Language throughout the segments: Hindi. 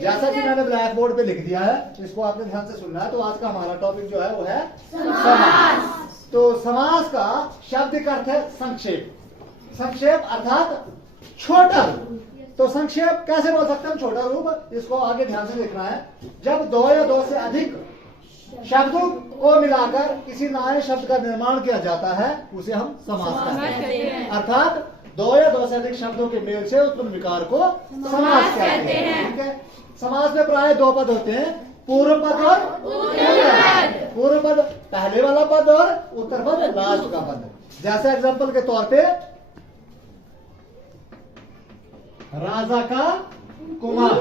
जैसा कि मैंने ब्लैक बोर्ड पे लिख दिया है, इसको आपने ध्यान से सुनना है। तो आज का हमारा टॉपिक जो है वो है समास। तो समास का शाब्दिक अर्थ है संक्षेप। संक्षेप अर्थात छोटा रूप। तो संक्षेप कैसे बोल सकते हैं हम छोटा रूप, इसको आगे ध्यान से देखना है। जब दो या दो से अधिक शब्दों को मिलाकर किसी नए शब्द का निर्माण किया जाता है उसे हम समास कहते हैं। अर्थात दो या दो से अधिक शब्दों के मेल से उत्पन्न विकार को समास कहते हैं। ठीक है। समास में प्राय दो पद होते हैं, पूर्व पद और उत्तर। पूर्व पद पहले वाला पद और उत्तर पद लास्ट का पद। जैसे एग्जांपल के तौर पे राजा का कुमार,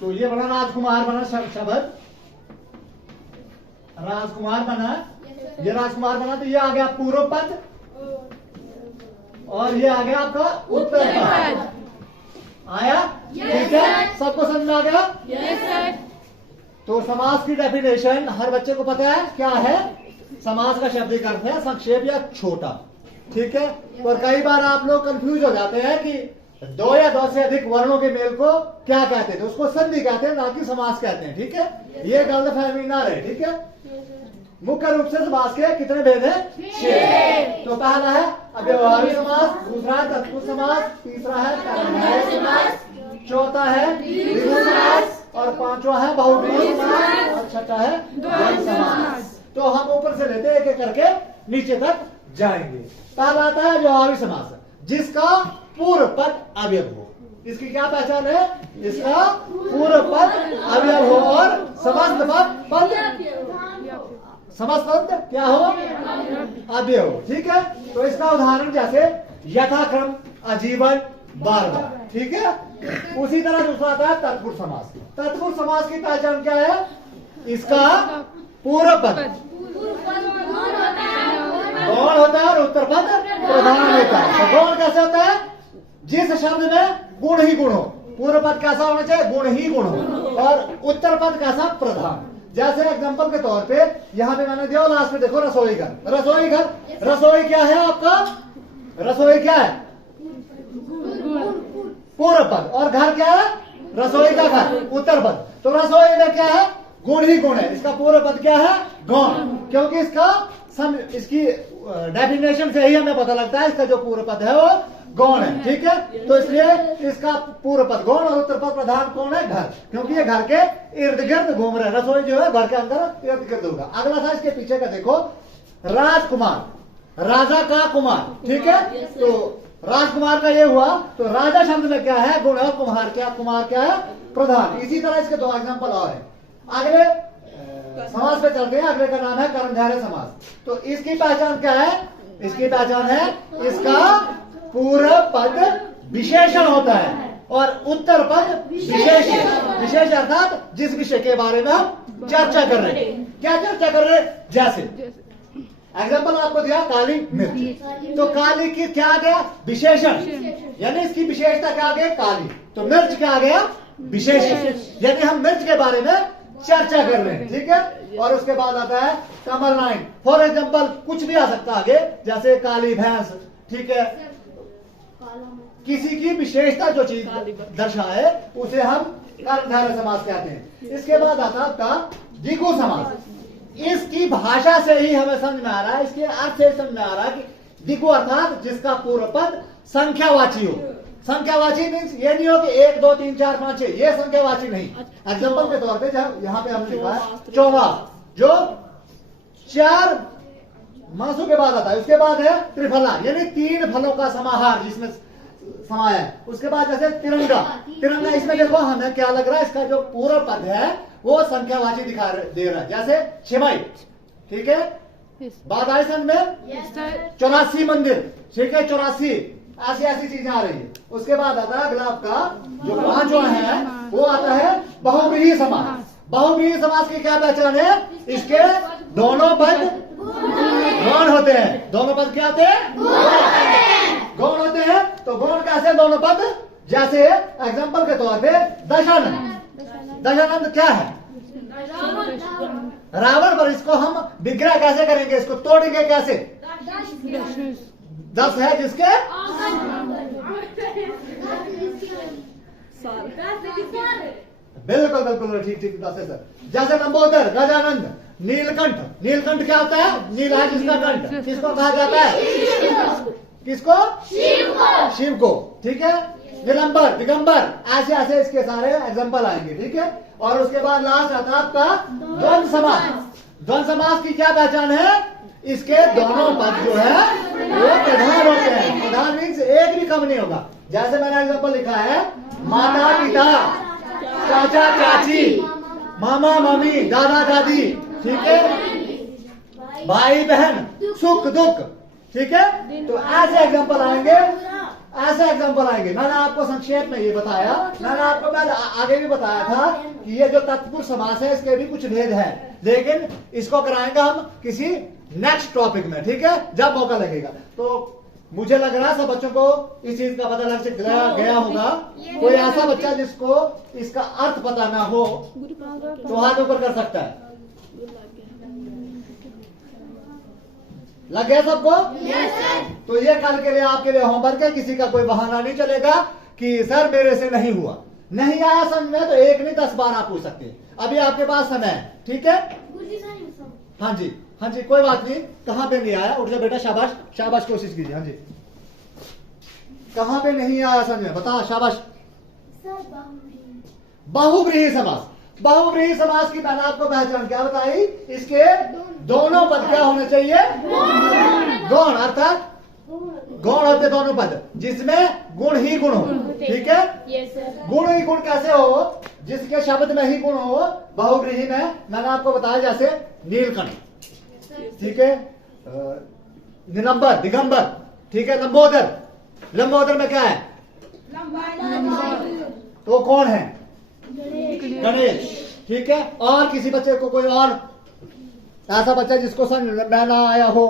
तो ये बना राजकुमार बना शब्द, राजकुमार बना, ये राजकुमार बना। तो ये आ गया पूर्व पद और ये आ गया आपका उत्तर पद। आया? ठीक है, सबको समझ में आ गया? तो समास की डेफिनेशन हर बच्चे को पता है क्या है? समास का शाब्दिक अर्थ है संक्षेप या छोटा। ठीक है। और कई बार आप लोग कंफ्यूज हो जाते हैं कि दो या दो से अधिक वर्णों के मेल को क्या कहते हैं, तो उसको संधि कहते हैं, ना कि समास कहते हैं। ठीक है, ये गलतफहमी ना रहे। ठीक है। मुख्य रूप से समास के कितने भेद हैं? 6। तो पहला है अव्यवहारी समास, दूसरा है तत्पुरुष समास, तीसरा है कर्मधारय समास, चौथा है द्विगु समास और पांचवा है बहुव्रीहि समास और छठा है द्वंद्व समास। तो हम ऊपर से लेते एक एक करके नीचे तक जाएंगे। पहला आता है व्यवहारिक समास, जिसका पूर्व पद अवयव हो। इसकी क्या पहचान है? इसका पूर्व पद अवयव हो और समस्त पद समस्त पद क्या हो? अवयव हो। ठीक है। तो इसका उदाहरण जैसे यथाक्रम, आजीवन, बार बार। ठीक है। उसी तरह दूसरा आता है तत्पुरुष समास। तत्पुरुष समास की पहचान क्या है? इसका पूर्व पद गौण होता है और उत्तर पद प्रधान होता है। तो गौण कैसे होता है? जिस शब्द में गुण ही गुण हो। पूर्व पद कैसा होना चाहिए? गुण ही गुण हो। और उत्तर पद कैसा? प्रधान। जैसे एग्जांपल के तौर पे यहाँ पे मैंने दिया, लास्ट में देखो रसोई घर। रसोई घर, रसोई क्या है आपका? रसोई क्या है? पूर्व पद। और घर क्या है? रसोई का घर, उत्तर पद। तो रसोई में क्या है? गुण ही गुण है। इसका पूर्व पद क्या है? गौण। क्योंकि इसकी डेफिनेशन से ही हमें पता लगता है इसका जो पूर्व पद है वो गौण है। ठीक है। तो इसलिए इसका पूर्व पद गौण और उत्तर पद प्रधान कौन है? घर। क्योंकि ये घर के इर्द गिर्द घूम रहे हैं। रसोई जो है घर के अंदर इर्द गिर्द होगा। अगला था इसके पीछे का, देखो राजकुमार, राजा का कुमार। ठीक है। तो राजकुमार का ये हुआ, तो राजा शब्द में क्या है? गुण है। कुमार क्या है? प्रधान। इसी तरह इसके दो एग्जांपल और है। अगले समास पे चलते हैं। अगले का नाम है कर्मधारय समास। तो इसकी पहचान क्या है? इसकी पहचान है इसका पूर्व पद विशेषण होता है और उत्तर पद विशेषण। विशेष अर्थात जिस विषय के बारे में हम चर्चा कर रहे हैं। क्या चर्चा कर रहे हैं? जैसे एग्जाम्पल आपको दिया काली मिर्च। तो काली की क्या आ गया? विशेषण। यानी इसकी विशेषता क्या आ गई? काली। तो मिर्च क्या आ गया? विशेषण। यानी हम मिर्च के बारे में चर्चा कर रहे हैं। ठीक है। और उसके बाद आता है कमल नाइन। फॉर एग्जाम्पल कुछ भी आ सकता आगे, जैसे काली भैंस। ठीक है। किसी की विशेषता जो चीज दर्शाए उसे हम कर्मधारय समास कहते हैं। इसके बाद आता है आपका द्विगु समास। इसकी भाषा से ही हमें समझ में आ रहा है, इसके अर्थ से समझ में आ रहा है कि द्विगु अर्थात जिसका पूर्व पद संख्यावाची हो। संख्यावाची मीन्स ये नहीं हो कि 1 2 3 4 5 6, ये संख्यावाची नहीं। एग्जांपल के तौर पे जब यहाँ पे हमने लिखा है चौवास, जो 4 मासों के बाद आता है। उसके बाद है त्रिफला, यानी 3 फलों का समाहार जिसमें समाया है। उसके बाद जैसे तिरंगा। तिरंगा इसमें देखो हमें क्या लग रहा है? इसका जो पूर्व पद है वो संख्यावाची दिखा दे रहा है। जैसे छिमाई। ठीक है। बादायसन में 84 मंदिर। ठीक है। 84 ऐसी चीजें आ रही है। उसके बाद आता है अगला आपका जो 5वां है वो आता है बहुव्रीहि समास। बहुव्रीहि समास की क्या पहचान है? इसके दोनों पद गौण होते हैं। दोनों पद क्या होते हैं? गौण होते हैं। तो गौण कैसे दोनों पद? जैसे एग्जांपल के तौर पे दशानंद। दशानंद क्या है? रावण। पर इसको हम विग्रह कैसे करेंगे? इसको तोड़ेंगे कैसे? 10 है जिसके बिल्कुल बिल्कुल ठीक ठीक बात है सर। जैसे लंबोदर, गजानंद, नीलकंठ। नीलकंठ क्या होता है? नील है जिसका कंठ। किसको कहा जाता है? किसको? शिव को। ठीक है। निलंबर, दिगंबर, ऐसे ऐसे इसके सारे एग्जांपल आएंगे। ठीक है। और उसके बाद लास्ट आता है आपका द्वंद्व समास। द्वंद्व समास की क्या पहचान है? इसके दोनों पद जो है वो प्रधान होते हैं। प्रधान मीन्स एक भी कम नहीं होगा। जैसे मैंने एग्जांपल लिखा है, माता पिता, चाचा चाची, मामा मामी, दादा दादी। ठीक है। भाई बहन, सुख दुख। ठीक है। तो ऐसे एग्जांपल आएंगे, ऐसे एग्जांपल आएंगे। मैंने आपको संक्षेप में ये बताया, मैंने आपको पहले आगे भी बताया था कि ये जो तत्पुरुष समास है इसके भी कुछ भेद है, लेकिन इसको कराएंगे हम किसी नेक्स्ट टॉपिक में। ठीक है। जब मौका लगेगा। तो मुझे लग रहा है सब बच्चों को इस चीज का पता लग से गया होगा। कोई ऐसा बच्चा जिसको इसका अर्थ पता ना हो तो हाथ ऊपर कर सकता है। लग गया सबको? तो ये कल के लिए आपके लिए होमवर्क है। किसी का कोई बहाना नहीं चलेगा कि सर मेरे से नहीं हुआ, नहीं आया समझ में, तो एक नहीं 10 बार आप पूछ सकते हैं। अभी आपके पास समय है। ठीक है। हाँ जी, हाँ जी, कोई बात नहीं। कहाँ पे नहीं आया? उठ जा बेटा, शाबाश शाबाश, कोशिश कीजिए। हाँ जी, कहाँ पे नहीं आया समझ में? बता, शाबाश। बहुव्रीहि समास। बहुव्रीहि समास की मैंने आपको पहचान क्या बताई? इसके दोनों पद क्या होने चाहिए? गौण, अर्थात गौण होते दोनों पद जिसमें गुण ही गुण हो। ठीक है। गुण ही गुण कैसे हो? जिसके शब्द में ही गुण हो। बहुव्रीहि में मैंने आपको बताया जैसे नीलकंठ। ठीक है। निलंबर, दिगंबर। ठीक है। लंबोदर, लंबोदर में क्या है? तो कौन है? गणेश। ठीक है। और किसी बच्चे को कोई और ऐसा बच्चा जिसको समझ में ना आया हो